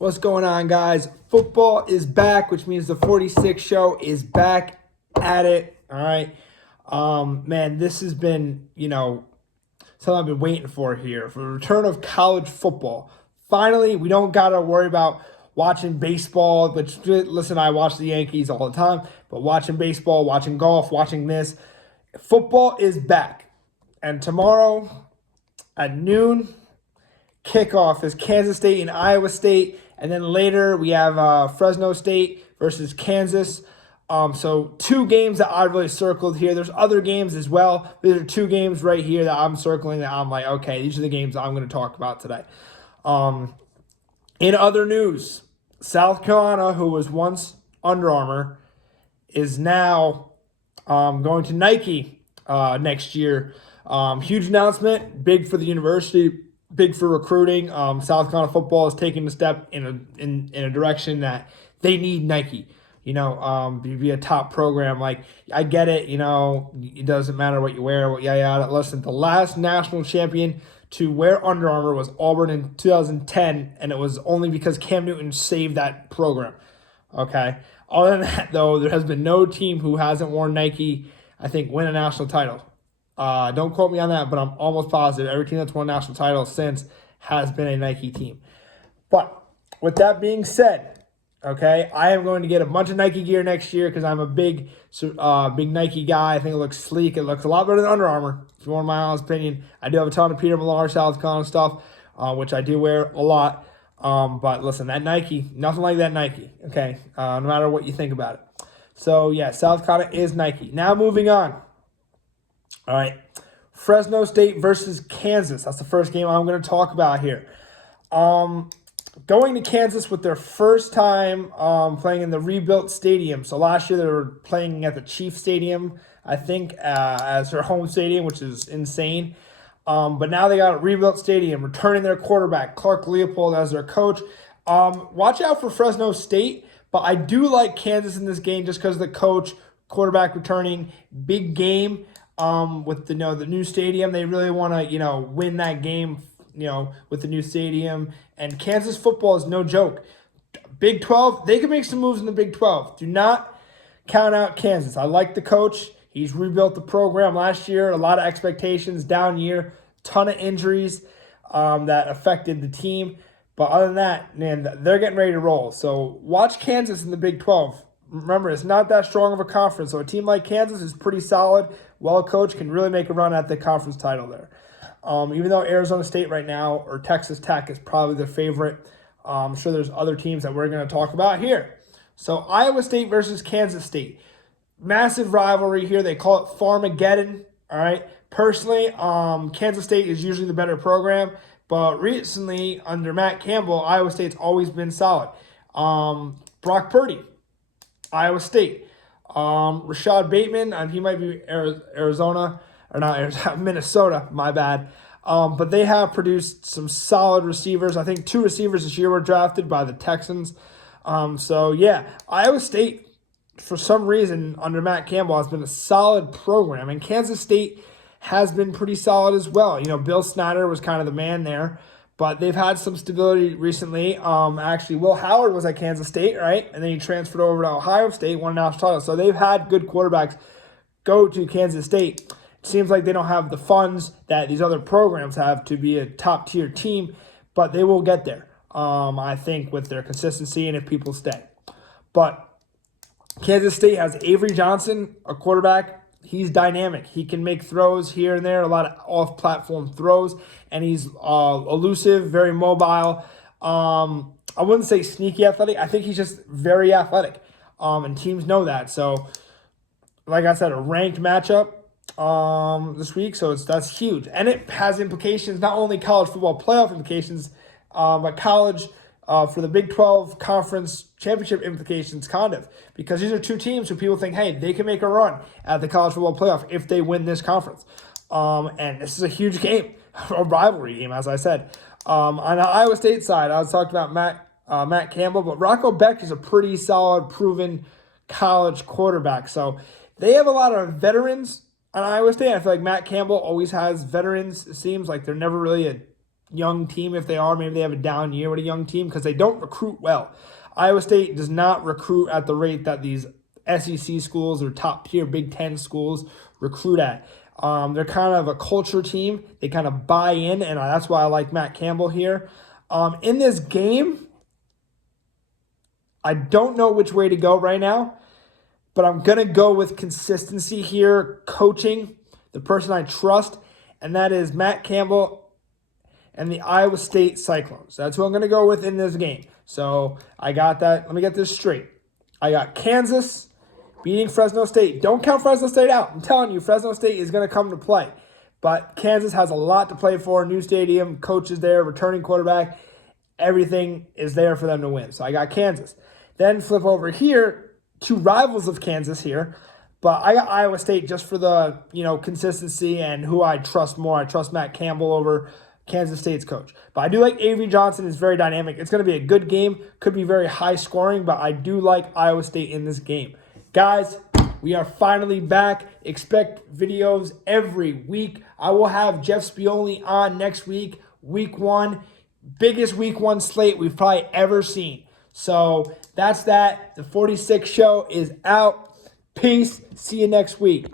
What's going on, guys? Football is back, which means the 46 show is back at it. All right. Man, this has been, something I've been waiting for here for the return of college football. Finally, we don't got to worry about watching baseball, which, listen, I watch the Yankees all the time, but watching baseball, watching golf, watching this. Football is back. And tomorrow at noon, kickoff is Kansas State and Iowa State. And then later we have Fresno State versus Kansas. So two games that I really circled here. There's other games as well. These are two games right here that I'm circling that I'm like, okay, these are the games I'm going to talk about today. In other news, South Carolina, who was once Under Armour, is now going to Nike next year. Huge announcement, big for the university, big for recruiting. South Carolina football is taking a step in a direction that they need Nike. Be a top program. Like, I get it. It doesn't matter what you wear. Listen, the last national champion to wear Under Armour was Auburn in 2010, and it was only because Cam Newton saved that program. Okay. Other than that, though, there has been no team who hasn't worn Nike, I think, win a national title. Don't quote me on that, but I'm almost positive every team that's won a national title since has been a Nike team. But with that being said, okay, I am going to get a bunch of Nike gear next year because I'm a big Nike guy. I think it looks sleek. It looks a lot better than Under Armour, if you want my honest opinion. I do have a ton of Peter Millar, South Carolina stuff, which I do wear a lot. But listen, that Nike, nothing like that Nike, okay, no matter what you think about it. So, yeah, South Carolina is Nike. Now moving on. All right, Fresno State versus Kansas. That's the first game I'm going to talk about here. Going to Kansas with their first time playing in the rebuilt stadium. So last year they were playing at the Chief Stadium, I think, as their home stadium, which is insane. But now they got a rebuilt stadium, returning their quarterback, Clark Leopold, as their coach. Watch out for Fresno State, but I do like Kansas in this game just because the coach, quarterback returning, big game. With the new stadium, they really want to win that game with the new stadium. And Kansas football is no joke. Big 12, they can make some moves in the Big 12. Do not count out Kansas. I like the coach. He's rebuilt the program last year. A lot of expectations, down year, ton of injuries that affected the team. But other than that, man, they're getting ready to roll. So watch Kansas in the Big 12. Remember, it's not that strong of a conference, so a team like Kansas is pretty solid, well-coached, can really make a run at the conference title there. Even though Arizona State right now, or Texas Tech, is probably their favorite, I'm sure there's other teams that we're going to talk about here. So Iowa State versus Kansas State. Massive rivalry here. They call it Farmageddon, all right? Personally, Kansas State is usually the better program, but recently, under Matt Campbell, Iowa State's always been solid. Brock Purdy, Iowa State. Rashad Bateman, he might be Arizona, or not Arizona, Minnesota, my bad. But they have produced some solid receivers. I think 2 receivers this year were drafted by the Texans. So, yeah, Iowa State, for some reason, under Matt Campbell, has been a solid program. And Kansas State has been pretty solid as well. Bill Snyder was kind of the man there. But they've had some stability recently. Actually, Will Howard was at Kansas State, right? And then he transferred over to Ohio State, won a national title. So they've had good quarterbacks go to Kansas State. It seems like they don't have the funds that these other programs have to be a top-tier team, but they will get there, I think, with their consistency and if people stay. But Kansas State has Avery Johnson, a quarterback. He's dynamic. He can make throws here and there, a lot of off-platform throws, and he's elusive, very mobile. I wouldn't say sneaky athletic. I think he's just very athletic, and teams know that. So, like I said, a ranked matchup this week, so that's huge. And it has implications, not only college football playoff implications, but college for the Big 12 conference championship implications, kind of, because these are two teams who people think, hey, they can make a run at the college football playoff if they win this conference. And this is a huge game, a rivalry game, as I said. On the Iowa State side, I was talking about Matt Campbell, but Rocco Beck is a pretty solid, proven college quarterback. So they have a lot of veterans on Iowa State. I feel like Matt Campbell always has veterans. It seems like they're never really a young team. If they are, maybe they have a down year with a young team because they don't recruit well. Iowa State does not recruit at the rate that these SEC schools or top tier Big Ten schools recruit at. They're kind of a culture team. They kind of buy in, and that's why I like Matt Campbell here. In this game, I don't know which way to go right now, but I'm going to go with consistency here, coaching, the person I trust, and that is Matt Campbell and the Iowa State Cyclones. That's who I'm going to go with in this game. So I got that. Let me get this straight. I got Kansas beating Fresno State. Don't count Fresno State out. I'm telling you, Fresno State is going to come to play. But Kansas has a lot to play for. New stadium, coaches there, returning quarterback. Everything is there for them to win. So I got Kansas. Then flip over here, two rivals of Kansas here. But I got Iowa State just for the, consistency and who I trust more. I trust Matt Campbell over Kansas State's coach. But I do like Avery Johnson. Is very dynamic. It's going to be a good game. Could be very high scoring, but I do like Iowa State in this game. Guys, we are finally back. Expect videos every week. I will have Jeff Spioli on next week, week 1. Biggest week 1 slate we've probably ever seen. So that's that. The 46 show is out. Peace. See you next week.